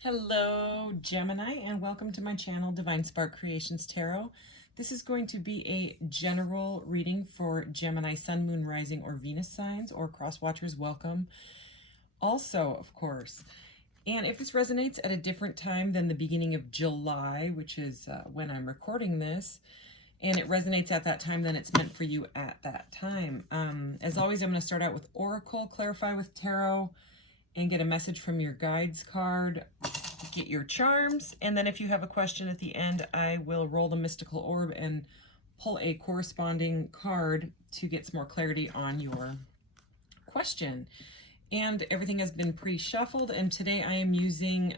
Hello, Gemini, and welcome to my channel, Divine Spark Creations Tarot. This is going to be a general reading for Gemini, Sun, Moon, Rising, or Venus signs, or cross-watchers. Welcome. Also, of course, and if this resonates at a different time than the beginning of July, which is when I'm recording this, and it resonates at that time, then it's meant for you at that time. As always, I'm going to start out with Oracle, clarify with Tarot, and get a message from your guides card, get your charms, and then if you have a question at the end, I will roll the mystical orb and pull a corresponding card to get some more clarity on your question. And everything has been pre-shuffled, and today I am using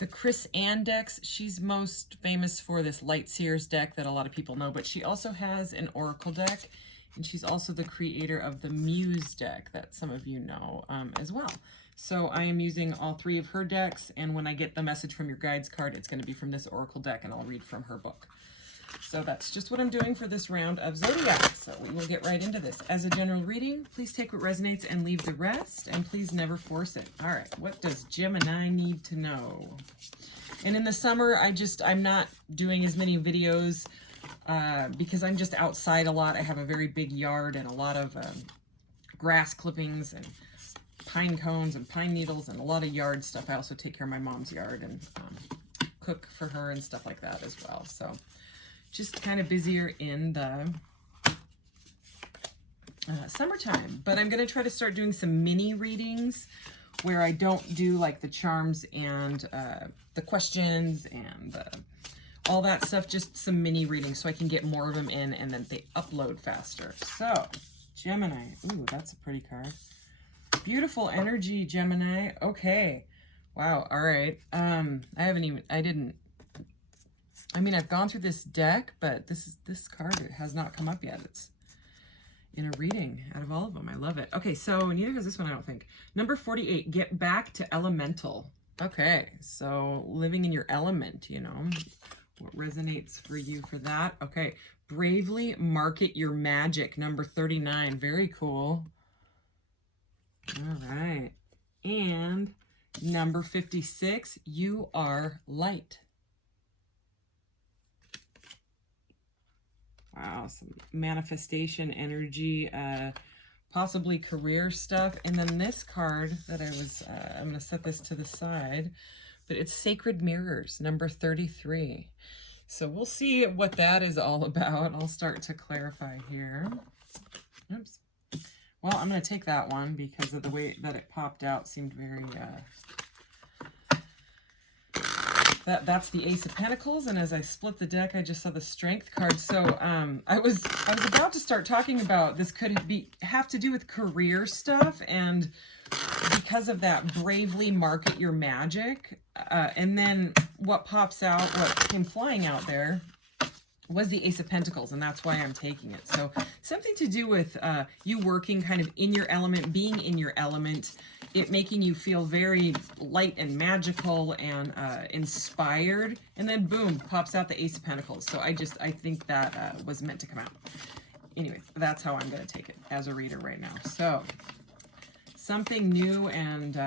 the Chris Ann decks. She's most famous for this Light Seers deck that a lot of people know, but she also has an Oracle deck, and she's also the creator of the Muse deck that some of you know as well. So I am using all three of her decks, and when I get the message from your guides card, it's going to be from this Oracle deck, and I'll read from her book. So that's just what I'm doing for this round of Zodiac. So we will get right into this. As a general reading, please take what resonates and leave the rest, and please never force it. All right, what does Gemini need to know? And in the summer, I'm not doing as many videos because I'm just outside a lot. I have a very big yard and a lot of grass clippings and pine cones and pine needles and a lot of yard stuff. I also take care of my mom's yard and cook for her and stuff like that as well. So just kind of busier in the summertime. But I'm going to try to start doing some mini readings where I don't do like the charms and the questions and all that stuff, just some mini readings so I can get more of them in and then they upload faster. So, Gemini. Ooh, that's a pretty card. Beautiful energy, Gemini. Okay. Wow. All right. I've gone through this deck, but this card has not come up yet. It's in a reading out of all of them. I love it. Okay, so neither has this one, I don't think. Number 48, get back to elemental. Okay, so living in your element, you know. What resonates for you for that? Okay, bravely market your magic. Number 39, very cool. All right. And number 56, you are light. Wow, some manifestation energy, possibly career stuff. And then this card that I'm going to set this to the side, but it's Sacred Mirrors, number 33. So we'll see what that is all about. I'll start to clarify here. Oops. Well, I'm going to take that one because of the way that it popped out seemed very... That's the Ace of Pentacles, and as I split the deck, I just saw the Strength card. So I was about to start talking about this could have to do with career stuff, and because of that, bravely market your magic. And then what pops out, what came flying out there, was the Ace of Pentacles, and that's why I'm taking it. So something to do with you working kind of in your element, being in your element, it making you feel very light and magical and inspired, and then boom, pops out the Ace of Pentacles. So I think that was meant to come out. Anyways, that's how I'm going to take it as a reader right now. So something new and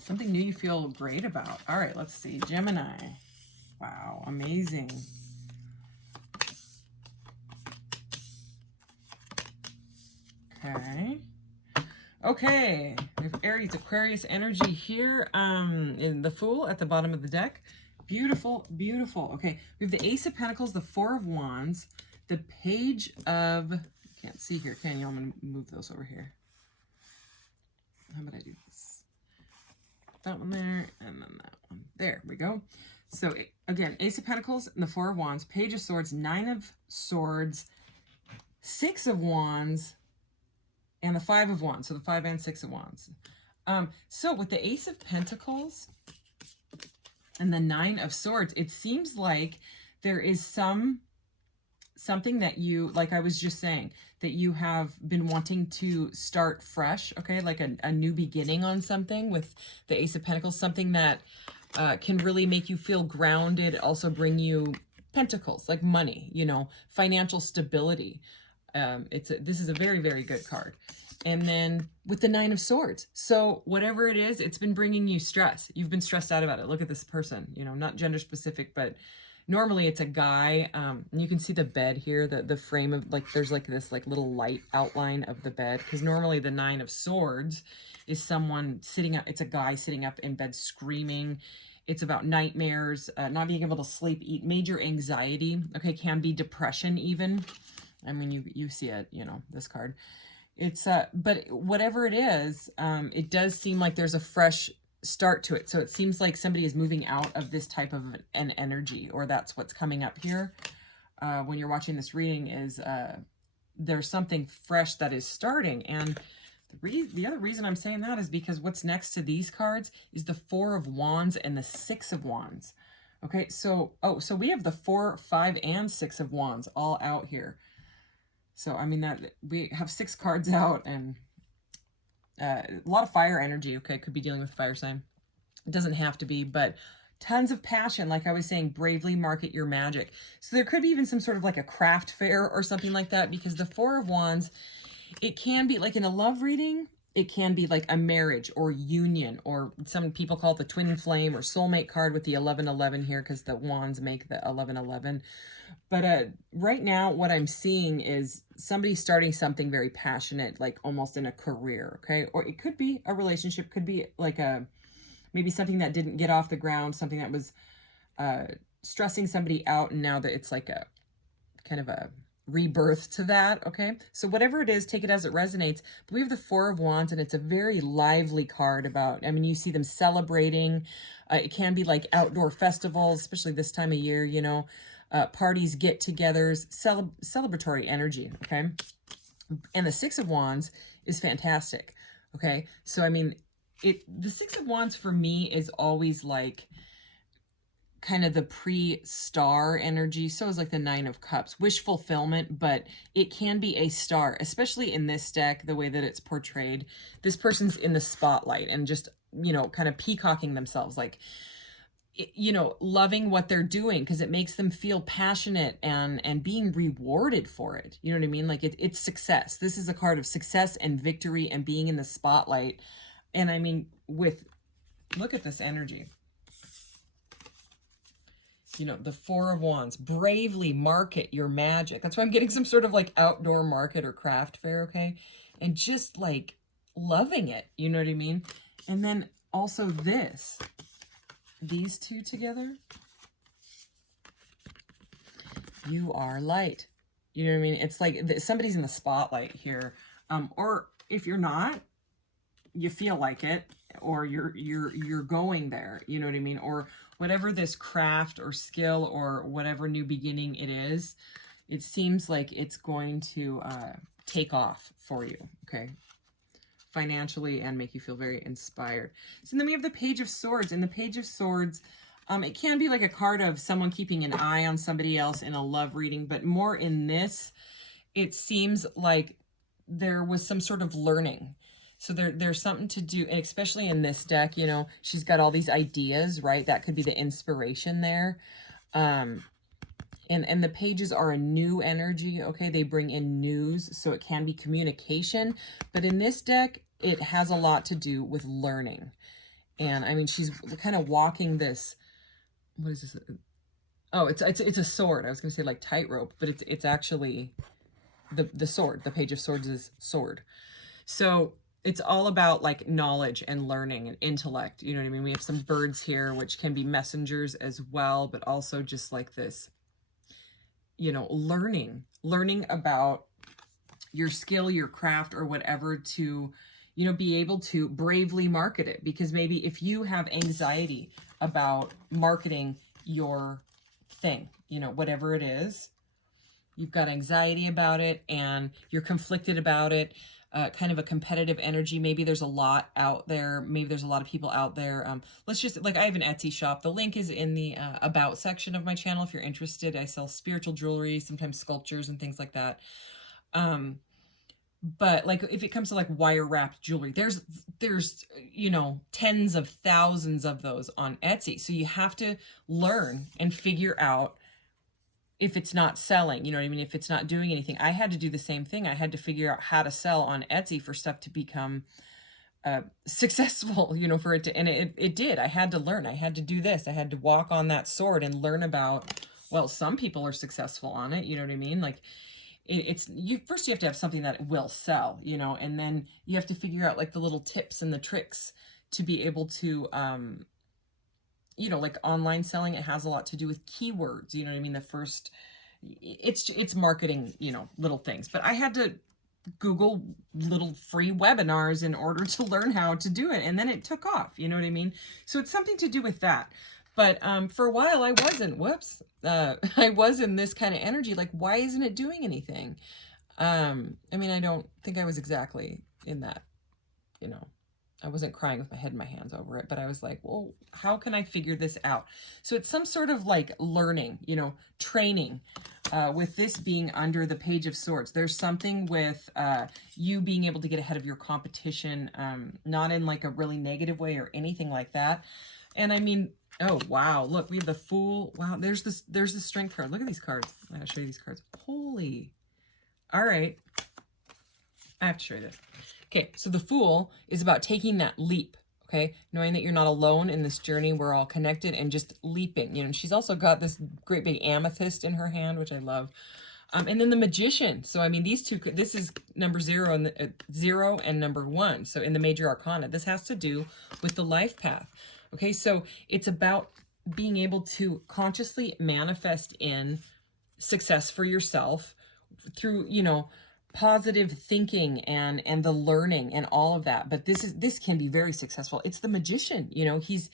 something new you feel great about. All right, let's see. Gemini. Wow, amazing. Okay, we have Aries, Aquarius energy here in the Fool at the bottom of the deck. Beautiful, beautiful. Okay, we have the Ace of Pentacles, the Four of Wands, the Page of... I can't see here, can you? I'm going to move those over here. How about I do this? That one there, and then that one. There we go. So, again, Ace of Pentacles and the Four of Wands, Page of Swords, Nine of Swords, Six of Wands, and the Five of Wands. So the Five and Six of Wands. So with the Ace of Pentacles and the Nine of Swords, it seems like there is something that you, like I was just saying, that you have been wanting to start fresh, okay? Like a new beginning on something with the Ace of Pentacles, something that can really make you feel grounded, also bring you pentacles, like money, you know, financial stability. This is a very, very good card. And then with the Nine of Swords. So whatever it is, it's been bringing you stress. You've been stressed out about it. Look at this person, you know, not gender specific, but normally it's a guy. And you can see the bed here, the frame of like, there's like this like little light outline of the bed. Because normally the Nine of Swords is someone sitting up. It's a guy sitting up in bed screaming. It's about nightmares, not being able to sleep, eat, major anxiety. Okay, can be depression even. I mean, you see it, you know, this card. It's but whatever it is, it does seem like there's a fresh start to it. So it seems like somebody is moving out of this type of an energy, or that's what's coming up here when you're watching this reading is there's something fresh that is starting. And the other reason I'm saying that is because what's next to these cards is the Four of Wands and the Six of Wands. Okay, so so we have the 4, 5, and 6 of Wands all out here. So, I mean, that we have 6 cards out, and a lot of fire energy, okay? Could be dealing with fire sign. It doesn't have to be, but tons of passion. Like I was saying, bravely market your magic. So there could be even some sort of like a craft fair or something like that, because the Four of Wands, it can be like in a love reading, it can be like a marriage or union, or some people call it the twin flame or soulmate card with the 1111 here, because the wands make the 1111. But right now, what I'm seeing is somebody starting something very passionate, like almost in a career, okay? Or it could be a relationship, could be like maybe something that didn't get off the ground, something that was stressing somebody out, and now that it's like a kind of a rebirth to that, okay? So whatever it is, take it as it resonates. But we have the Four of Wands, and it's a very lively card about, I mean, you see them celebrating. It can be like outdoor festivals, especially this time of year, you know, parties, get-togethers, celebratory energy, okay? And the Six of Wands is fantastic, okay? So, I mean, the Six of Wands for me is always like kind of the pre-star energy. So is like the Nine of Cups, wish fulfillment, but it can be a star, especially in this deck, the way that it's portrayed. This person's in the spotlight and just, you know, kind of peacocking themselves, like, you know, loving what they're doing because it makes them feel passionate and being rewarded for it. You know what I mean? Like it's success. This is a card of success and victory and being in the spotlight. And I mean, look at this energy. You know, the Four of Wands, bravely market your magic. That's why I'm getting some sort of like outdoor market or craft fair, okay? And just like loving it, you know what I mean? And then also these two together, you are light. You know what I mean? It's like somebody's in the spotlight here. Or if you're not, you feel like it, or you're going there, you know what I mean? Or whatever this craft or skill or whatever new beginning it is, it seems like it's going to take off for you, okay? Financially, and make you feel very inspired. So then we have the Page of Swords. And the Page of Swords, it can be like a card of someone keeping an eye on somebody else in a love reading, but more in this, it seems like there was some sort of learning. So there's something to do, and especially in this deck, you know, she's got all these ideas, right? That could be the inspiration there. And the pages are a new energy, okay? They bring in news, so it can be communication. But in this deck, it has a lot to do with learning. And I mean, she's kind of walking this, what is this? Oh, it's a sword. I was going to say like tightrope, but it's actually the sword. The Page of Swords is sword. So it's all about like knowledge and learning and intellect. You know what I mean? We have some birds here, which can be messengers as well, but also just like this, you know, learning about your skill, your craft, or whatever to, you know, be able to bravely market it. Because maybe if you have anxiety about marketing your thing, you know, whatever it is, you've got anxiety about it and you're conflicted about it, kind of a competitive energy. Maybe there's a lot out there. Maybe there's a lot of people out there. Let's just, like, I have an Etsy shop. The link is in the about section of my channel if you're interested. I sell spiritual jewelry, sometimes sculptures and things like that. But like if it comes to like wire wrapped jewelry, there's, you know, tens of thousands of those on Etsy. So you have to learn and figure out if it's not selling, you know what I mean? If it's not doing anything, I had to do the same thing. I had to figure out how to sell on Etsy for stuff to become successful, you know, for it to, and it did. I had to learn. I had to do this. I had to walk on that sword and learn about, well, some people are successful on it, you know what I mean? Like, it's you first, you have to have something that will sell, you know, and then you have to figure out like the little tips and the tricks to be able to you know, like online selling, it has a lot to do with keywords, you know what I mean? The first, it's marketing, you know, little things. But I had to Google little free webinars in order to learn how to do it, and then it took off, you know what I mean? So it's something to do with that. But for a while I wasn't, I was in this kind of energy, like, why isn't it doing anything? I mean, I don't think I was exactly in that, you know, I wasn't crying with my head in my hands over it, but I was like, well, how can I figure this out? So it's some sort of like learning, you know, training, with this being under the Page of Swords. There's something with you being able to get ahead of your competition, not in like a really negative way or anything like that. And I mean, oh, wow, look, we have the Fool. Wow, there's the Strength card. Look at these cards. I'm going to show you these cards. Holy. All right. I have to show you this. Okay, so the Fool is about taking that leap, okay? Knowing that you're not alone in this journey, we're all connected, and just leaping. You know, she's also got this great big amethyst in her hand, which I love. And then the Magician. So, I mean, these two, this is number 0 and 0 and number 1. So in the Major Arcana, this has to do with the life path. Okay, so it's about being able to consciously manifest in success for yourself through, you know, positive thinking and the learning and all of that. But this can be very successful. It's the Magician, you know, he's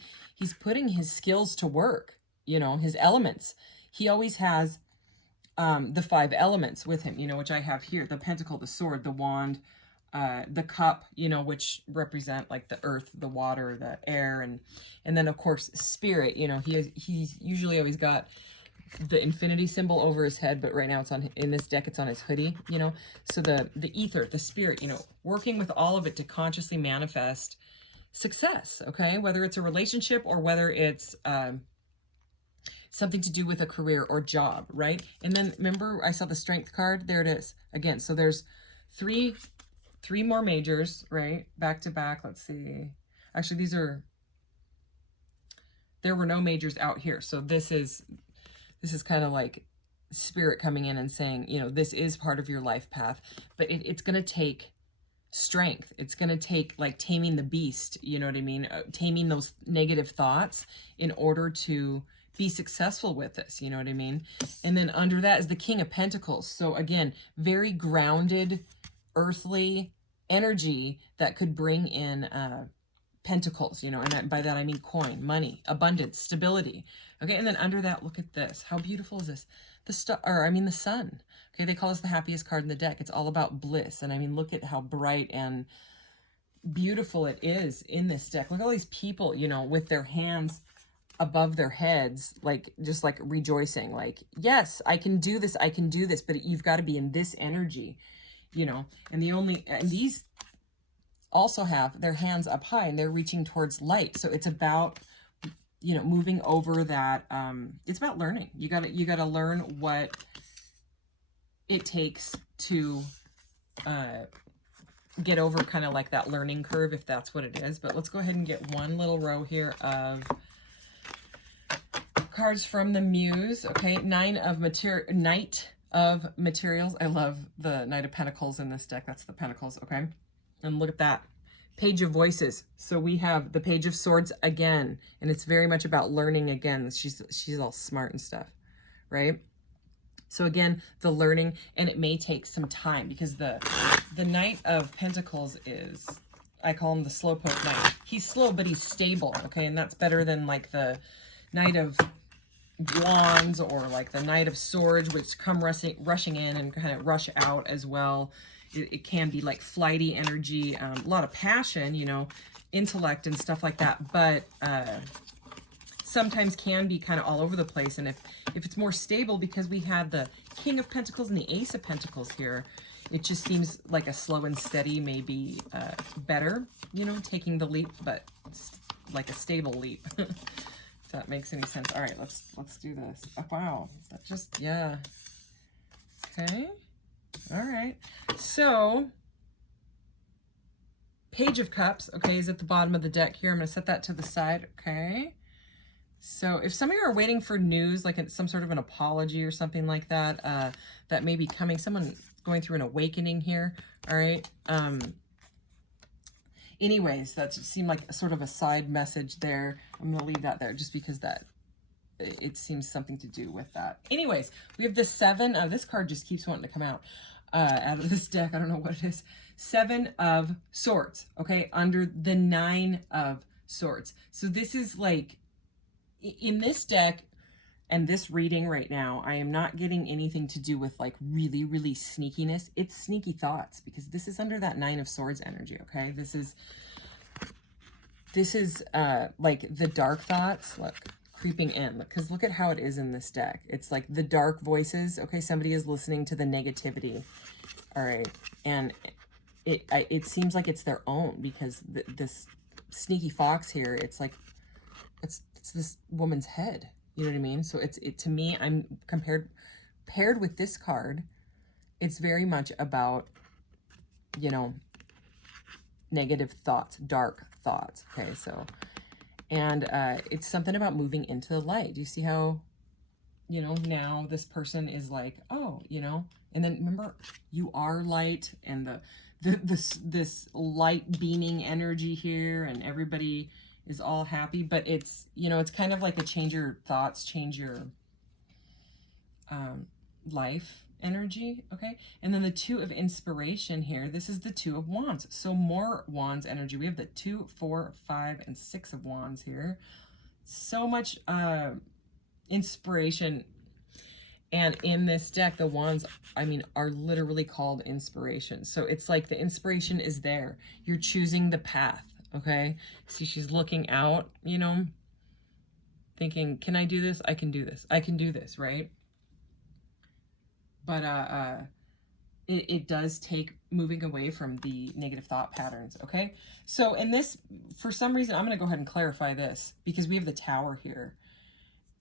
putting his skills to work, you know, his elements. He always has the 5 elements with him, you know, which I have here: the Pentacle, the Sword, the Wand, the Cup, you know, which represent like the earth, the water, the air, and then of course Spirit. You know, he's usually always got the infinity symbol over his head, but right now it's on, in this deck, it's on his hoodie, you know. So the ether, the spirit, you know, working with all of it to consciously manifest success, okay? Whether it's a relationship or whether it's something to do with a career or job, right? And then remember, I saw the Strength card. There it is again. So there's three more majors, right? Back to back. Let's see. Actually, there were no majors out here. So this is kind of like Spirit coming in and saying, you know, this is part of your life path, but it's going to take strength. It's going to take like taming the beast, you know what I mean? Taming those negative thoughts in order to be successful with this, you know what I mean? And then under that is the King of Pentacles. So again, very grounded, earthly energy that could bring in pentacles, you know, and by that I mean coin, money, abundance, stability. Okay, and then under that, look at this. How beautiful is this? The sun. Okay, they call us the happiest card in the deck. It's all about bliss. And I mean, look at how bright and beautiful it is in this deck. Look at all these people, you know, with their hands above their heads, like just like rejoicing, like, yes, I can do this, but you've got to be in this energy, you know. And these also have their hands up high and they're reaching towards light. So it's about, you know, moving over that. It's about learning. You gotta learn what it takes to get over kind of like that learning curve, if that's what it is. But let's go ahead and get one little row here of cards from the Muse. Okay, Knight of Materials. I love the Knight of Pentacles in this deck. That's the Pentacles. Okay, and look at that. Page of Voices. So we have the Page of Swords again, and it's very much about learning again. She's all smart and stuff, right? So again, the learning, and it may take some time because the Knight of Pentacles is, I call him the slowpoke knight. He's slow, but he's stable, okay? And that's better than like the Knight of Wands or like the Knight of Swords, which come rushing in and kind of rush out as well. It can be like flighty energy, a lot of passion, you know, intellect and stuff like that, but sometimes can be kind of all over the place. And if it's more stable, because we have the King of Pentacles and the Ace of Pentacles here, it just seems like a slow and steady may be better, you know, taking the leap, but like a stable leap. if that makes any sense. All right, let's do this. Oh, wow, that just, yeah. Okay, all right. So, Page of Cups, okay, is at the bottom of the deck here. I'm going to set that to the side, okay? So if some of you are waiting for news, like some sort of an apology or something like that, that may be coming, someone going through an awakening here, all right? Anyways, that seemed like a sort of a side message there. I'm going to leave that there just because that it seems something to do with that. Anyways, we have the 7 of, this card just keeps wanting to come out of this deck. I don't know what it is. 7 of Swords, okay, under the 9 of Swords. So this is like, in this deck and this reading right now, I am not getting anything to do with like really, really sneakiness. It's sneaky thoughts, because this is under that 9 of Swords energy, okay? This is like the dark thoughts, look, creeping in, because look at how it is in this deck. It's like the dark voices, okay? Somebody is listening to the negativity, all right? And it seems like it's their own, because this sneaky fox here, it's like, it's this woman's head, you know what I mean? So it to me, I'm paired with this card, it's very much about, you know, negative thoughts, dark thoughts, okay? So, and it's something about moving into the light. Do you see how, you know, now this person is like, oh, you know, and then remember, you are light, and this light beaming energy here, and everybody is all happy, but it's, you know, it's kind of like a change your thoughts, change your life energy, okay? And then the 2 of Inspiration here, this is the 2 of Wands, so more Wands energy. We have the 2, 4, 5, and 6 of Wands here. So much inspiration. And in this deck, the Wands, I mean, are literally called inspiration. So it's like the inspiration is there. You're choosing the path, okay? See, she's looking out, you know, thinking, can I do this? I can do this. I can do this, right? But it does take moving away from the negative thought patterns, okay? So in this, for some reason, I'm going to go ahead and clarify this, because we have the Tower here.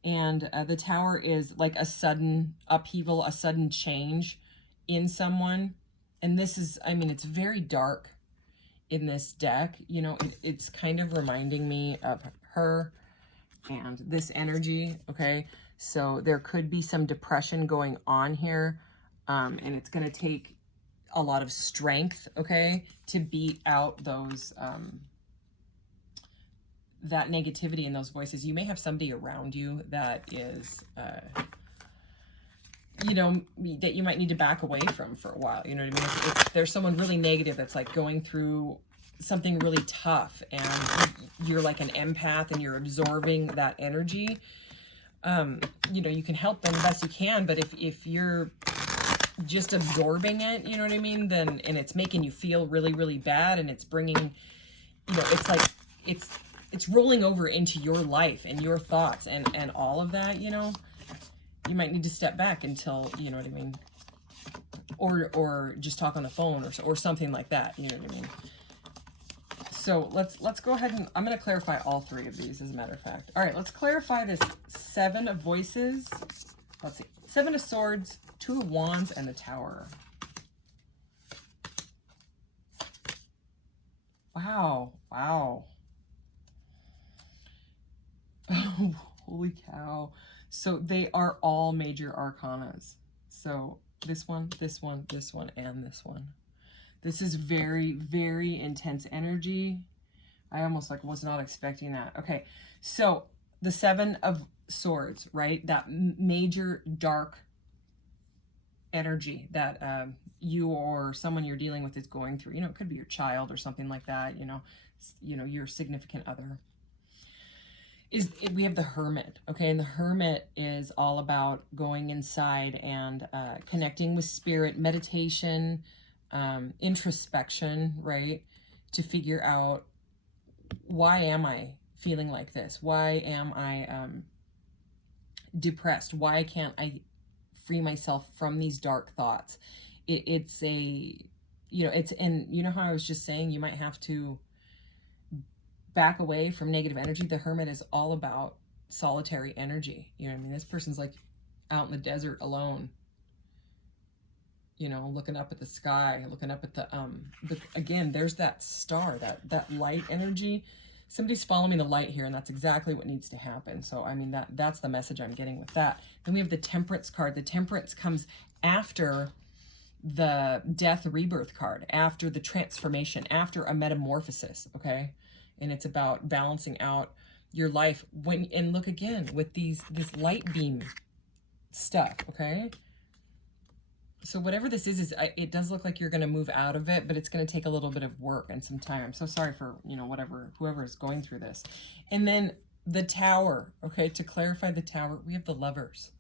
And the Tower is like a sudden upheaval, a sudden change in someone. And this is, I mean, it's very dark in this deck. You know, it's kind of reminding me of her and this energy, okay? So there could be some depression going on here. And it's going to take a lot of strength, okay, to beat out those... that negativity and those voices. You may have somebody around you that is, you know, that you might need to back away from for a while. You know what I mean? If there's someone really negative that's like going through something really tough, and you're like an empath and you're absorbing that energy, you know, you can help them the best you can. But if you're just absorbing it, you know what I mean? Then, and it's making you feel really, really bad, and it's bringing, you know, it's like, it's rolling over into your life and your thoughts and all of that, you know, you might need to step back until, you know what I mean? Or just talk on the phone or something like that, you know what I mean? So let's go ahead and, I'm going to clarify all 3 of these, as a matter of fact. All right, let's clarify this 7 of Voices. Let's see. 7 of Swords, 2 of Wands, and the Tower. Wow. Wow. Oh, holy cow. So they are all major arcanas. So this one, this one, this one, and this one. This is very, very intense energy. I almost like was not expecting that. Okay, so the 7 of Swords, right? That major dark energy that you or someone you're dealing with is going through. You know, it could be your child or something like that. You know, your significant other. We have the Hermit, okay? And the Hermit is all about going inside and connecting with spirit, meditation, introspection, right? To figure out, why am I feeling like this? Why am I depressed? Why can't I free myself from these dark thoughts? It's a, you know, it's, and you know how I was just saying, you might have to back away from negative energy. The Hermit is all about solitary energy. You know what I mean? This person's like out in the desert alone, you know, looking up at the sky, looking up at the again, there's that star, that light energy. Somebody's following the light here, and that's exactly what needs to happen. So, I mean, that's the message I'm getting with that. Then we have the Temperance card. The Temperance comes after the Death Rebirth card, after the transformation, after a metamorphosis, okay? And it's about balancing out your life. And look again with this light beam stuff, okay? So whatever this is it does look like you're going to move out of it, but it's going to take a little bit of work and some time. I'm so sorry for, you know, whoever is going through this. And then the Tower, okay? To clarify the Tower, we have the Lovers.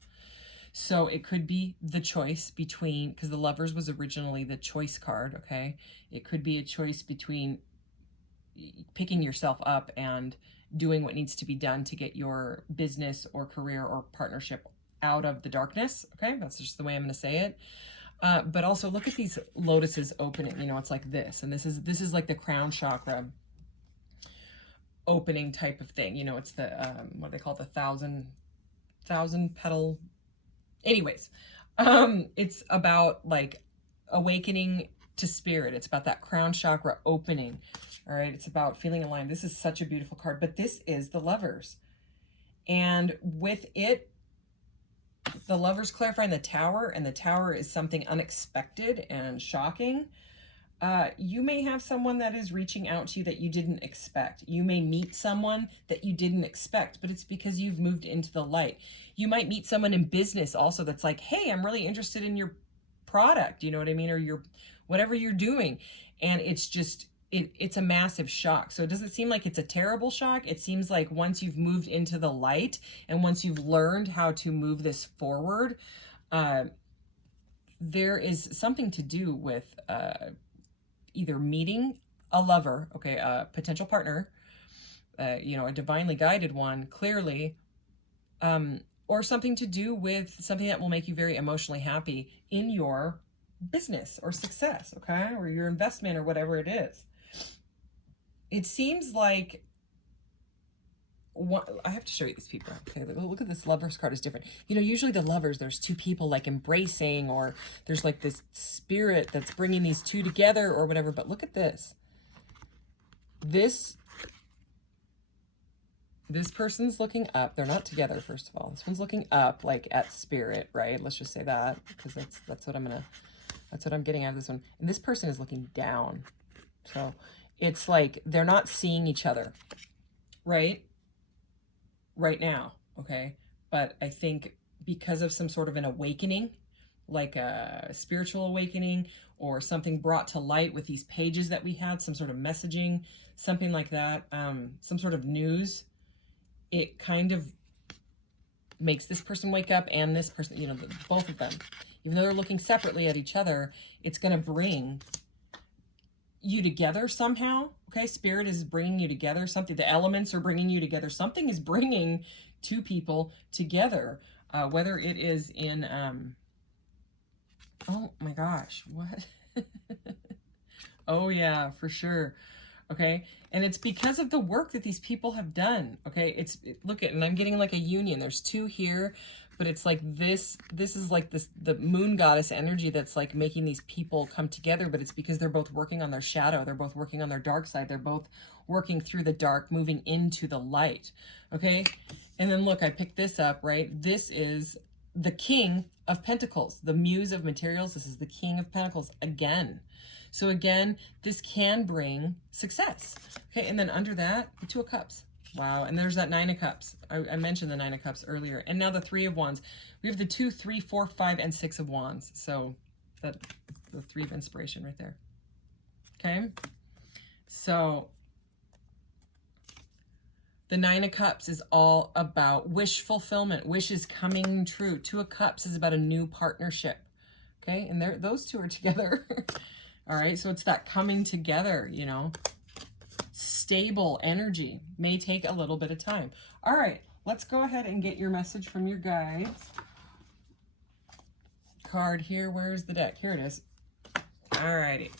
So it could be the choice between, because the Lovers was originally the choice card, okay? It could be a choice between picking yourself up and doing what needs to be done to get your business or career or partnership out of the darkness, okay? That's just the way I'm going to say it. But also look at these lotuses opening. You know, it's like this, and this is like the crown chakra opening type of thing. You know, it's the what they call the thousand petal. Anyways, it's about like awakening to spirit. It's about that crown chakra opening. All right, it's about feeling aligned. This is such a beautiful card, but this is the Lovers, and with it, the Lovers clarifying the Tower, and the Tower is something unexpected and shocking. You may have someone that is reaching out to you that you didn't expect. You may meet someone that you didn't expect, but it's because you've moved into the light. You might meet someone in business also that's like, hey, I'm really interested in your product, you know what I mean? Or your whatever you're doing. And it's just, it's a massive shock. So it doesn't seem like it's a terrible shock. It seems like once you've moved into the light and once you've learned how to move this forward, there is something to do with either meeting a lover, okay, a potential partner, you know, a divinely guided one, clearly, or something to do with something that will make you very emotionally happy in your business or success, okay, or your investment or whatever it is. It seems like I have to show you these people. Okay, look at this Lovers card is different. You know, usually the Lovers, there's two people like embracing, or there's like this spirit that's bringing these two together or whatever. But look at this. This person's looking up. They're not together, first of all. This one's looking up, like at spirit, right? Let's just say that, because that's what I'm getting out of this one. And this person is looking down. So it's like they're not seeing each other, right now, okay? But I think because of some sort of an awakening, like a spiritual awakening or something brought to light with these pages that we had, some sort of messaging, something like that, some sort of news, it kind of makes this person wake up and this person, you know, both of them, even though they're looking separately at each other, it's going to bring you together somehow, okay? Spirit is bringing you together. Something, the elements are bringing you together. Something is bringing two people together, whether it is in, oh my gosh, what? Oh yeah, for sure. Okay, and it's because of the work that these people have done. Okay, look at, and I'm getting like a union. There's two here, but it's like this is like the moon goddess energy that's like making these people come together, but it's because they're both working on their shadow. They're both working on their dark side. They're both working through the dark, moving into the light. Okay, and then look, I picked this up, right? This is the King of Pentacles, the Muse of Materials. This is the King of Pentacles again. So again, this can bring success. Okay, and then under that, the Two of Cups. Wow, and there's that Nine of Cups. I mentioned the Nine of Cups earlier. And now the Three of Wands. We have the 2, 3, 4, 5, and 6 of Wands. So the Three of Inspiration right there. Okay, so the Nine of Cups is all about wish fulfillment, wishes coming true. Two of Cups is about a new partnership. Okay, and those two are together. All right, so it's that coming together, you know, stable energy. May take a little bit of time. All right, let's go ahead and get your message from your guides. Card here, where's the deck? Here it is. All righty.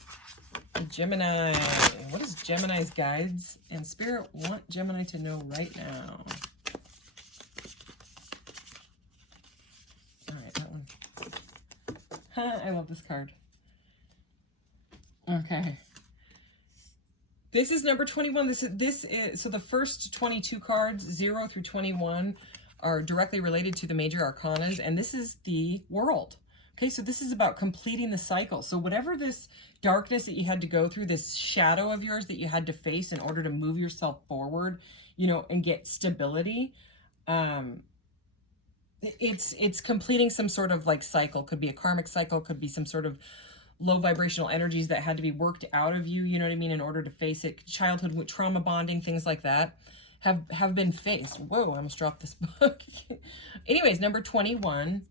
Gemini. What does Gemini's guides and spirit want Gemini to know right now? I love this card. Okay. This is number 21. This is so the first 22 cards, 0 through 21, are directly related to the major arcanas, and this is the World. Okay, so this is about completing the cycle. So whatever this darkness that you had to go through, this shadow of yours that you had to face in order to move yourself forward, you know, and get stability, it's completing some sort of like cycle. Could be a karmic cycle, could be some sort of low vibrational energies that had to be worked out of you, you know what I mean, in order to face it. Childhood with trauma bonding, things like that have been faced. Whoa, I almost dropped this book. Anyways, number 21,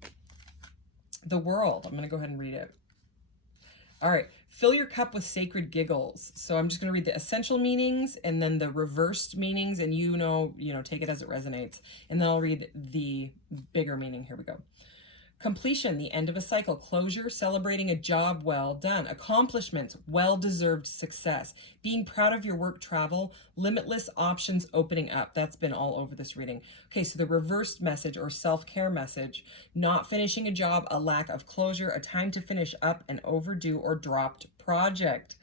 the World. I'm going to go ahead and read it. All right. Fill your cup with sacred giggles. So I'm just going to read the essential meanings and then the reversed meanings, and you know, take it as it resonates. And then I'll read the bigger meaning. Here we go. Completion, the end of a cycle. Closure, celebrating a job well done. Accomplishments, well-deserved success. Being proud of your work, travel. Limitless options opening up. That's been all over this reading. Okay, so the reversed message or self-care message. Not finishing a job, a lack of closure, a time to finish up an overdue or dropped project.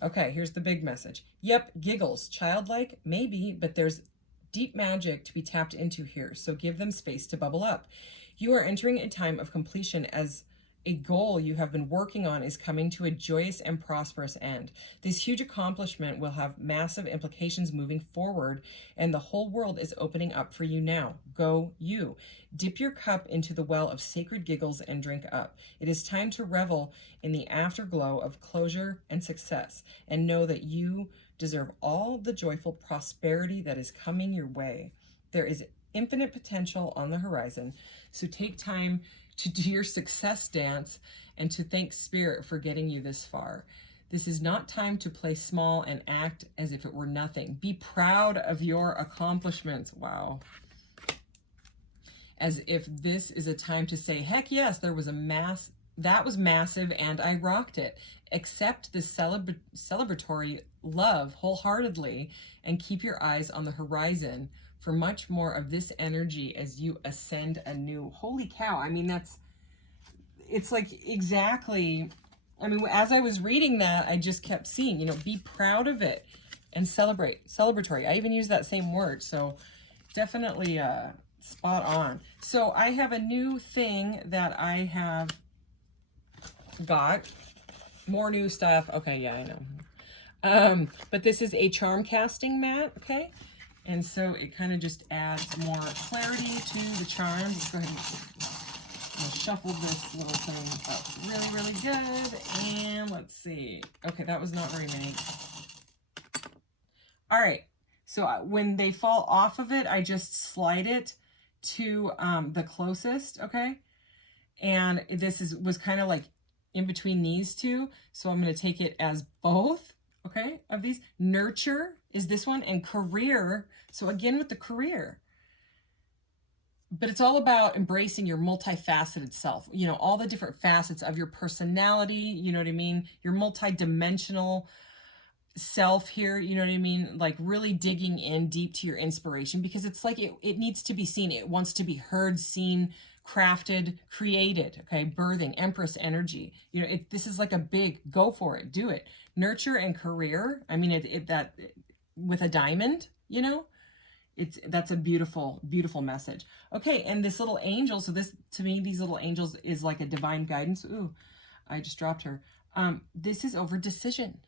Okay, here's the big message. Yep, giggles. Childlike? Maybe, but there's deep magic to be tapped into here, so give them space to bubble up. You are entering a time of completion as a goal you have been working on is coming to a joyous and prosperous end. This huge accomplishment will have massive implications moving forward, and the whole world is opening up for you now. Go you. Dip your cup into the well of sacred giggles and drink up. It is time to revel in the afterglow of closure and success, and know that you deserve all the joyful prosperity that is coming your way. There is infinite potential on the horizon, so take time to do your success dance and to thank Spirit for getting you this far. This is not time to play small and act as if it were nothing. Be proud of your accomplishments. Wow. As if this is a time to say, heck yes, that was massive and I rocked it. Accept this celebratory love wholeheartedly and keep your eyes on the horizon for much more of this energy as you ascend anew. Holy cow. I mean, it's like exactly, I mean, as I was reading that, I just kept seeing, be proud of it and celebratory. I even use that same word. So definitely spot on. So I have a new thing that I have got. More new stuff. Okay, yeah, I know. But this is a charm casting mat, okay? And so it kind of just adds more clarity to the charm. Let's go ahead and shuffle this little thing up really, really good. And let's see. Okay, that was not very many. All right. So when they fall off of it, I just slide it to the closest, okay? And this was kind of like in between these two. So I'm going to take it as both, okay, of these. Nurture is this one, and career. So again with the career. But it's all about embracing your multifaceted self, all the different facets of your personality, you know what I mean? Your multidimensional self here, you know what I mean? Like really digging in deep to your inspiration, because it's like it needs to be seen. It wants to be heard, seen, crafted, created, okay? Birthing, Empress energy. This is like a big go for it, do it. Nurture and career. I mean, that with a diamond, that's a beautiful, beautiful message. Okay, and this little angel, so this, to me, these little angels is like a divine guidance. Ooh, I just dropped her. This is over decision,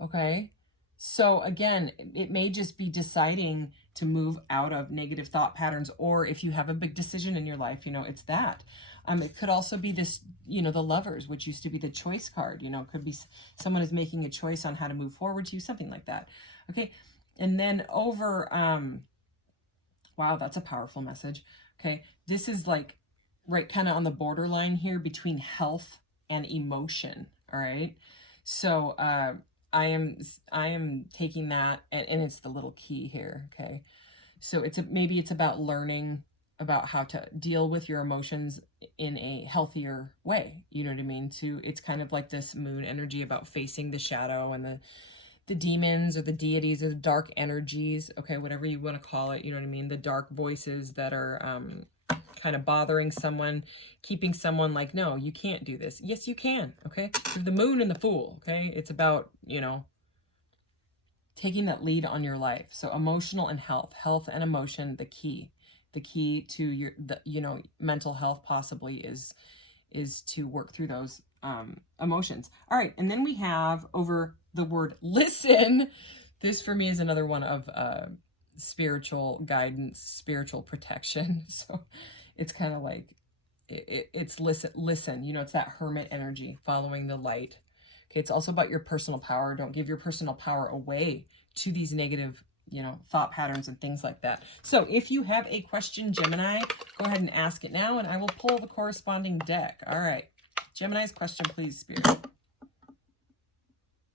okay? So again, it may just be deciding to move out of negative thought patterns, or if you have a big decision in your life, it's that. It could also be this, the Lovers, which used to be the choice card, it could be someone is making a choice on how to move forward to you, something like that. Okay, and then over, wow, that's a powerful message. Okay, this is like right kind of on the borderline here between health and emotion. All right, so I am taking that, and it's the little key here. Okay, so maybe it's about learning about how to deal with your emotions in a healthier way. You know what I mean? It's kind of like this moon energy about facing the shadow and the demons or the deities or the dark energies, okay, whatever you want to call it, you know what I mean? The dark voices that are kind of bothering someone, keeping someone like, no, you can't do this. Yes, you can, okay? You're the moon and the fool, okay? It's about, you know, taking that lead on your life. So emotional and health and emotion, the key to your, you know, mental health possibly is to work through those emotions. All right. And then we have over the word listen. This for me is another one of spiritual guidance, spiritual protection. So it's kind of like, it's listen, you know, it's that hermit energy, following the light. Okay. It's also about your personal power. Don't give your personal power away to these negative, you know, thought patterns and things like that. So if you have a question, Gemini, go ahead and ask it now, and I will pull the corresponding deck. All right. Gemini's question, please, Spirit.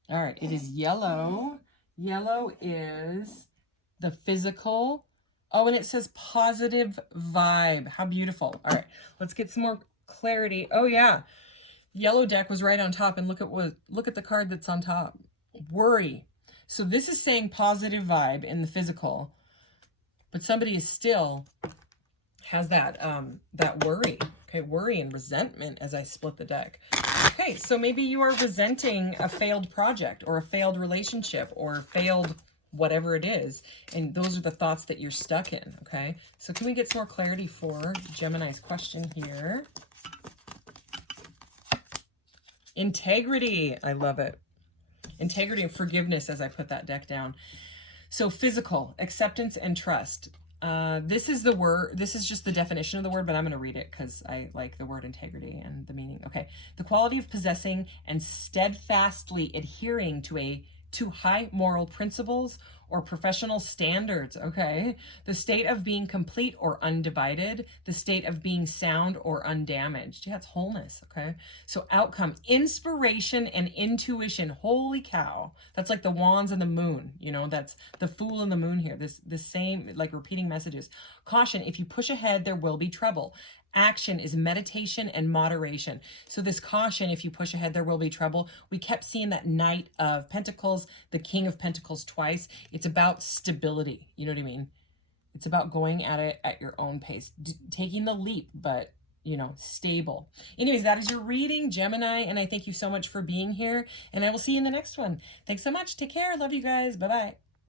All right. It is yellow. Yellow is the physical. Oh, and it says positive vibe. How beautiful. All right. Let's get some more clarity. Oh, yeah. Yellow deck was right on top, and look at the card that's on top. Worry. So this is saying positive vibe in the physical, but somebody is still has that that worry. Okay, worry and resentment as I split the deck. Okay, so maybe you are resenting a failed project or a failed relationship or failed whatever it is, and those are the thoughts that you're stuck in. Okay, so can we get some more clarity for Gemini's question here? Integrity. I love it. Integrity and forgiveness as I put that deck down. So physical, acceptance and trust. This is the word, this is just the definition of the word, but I'm going to read it because I like the word integrity and the meaning. Okay. The quality of possessing and steadfastly adhering to high moral principles or professional standards. Okay. The state of being complete or undivided, the state of being sound or undamaged. Yeah, it's wholeness. Okay. So outcome, inspiration and intuition. Holy cow. That's like the wands and the moon, you know, that's the fool and the moon here. The same, like repeating messages. Caution, if you push ahead, there will be trouble. Action is meditation and moderation. So this caution, if you push ahead, there will be trouble. We kept seeing that Knight of Pentacles, the King of Pentacles twice. It's about stability. You know what I mean? It's about going at it at your own pace, taking the leap, but, you know, stable. Anyways, that is your reading, Gemini, and I thank you so much for being here, and I will see you in the next one. Thanks so much. Take care. Love you guys. Bye-bye.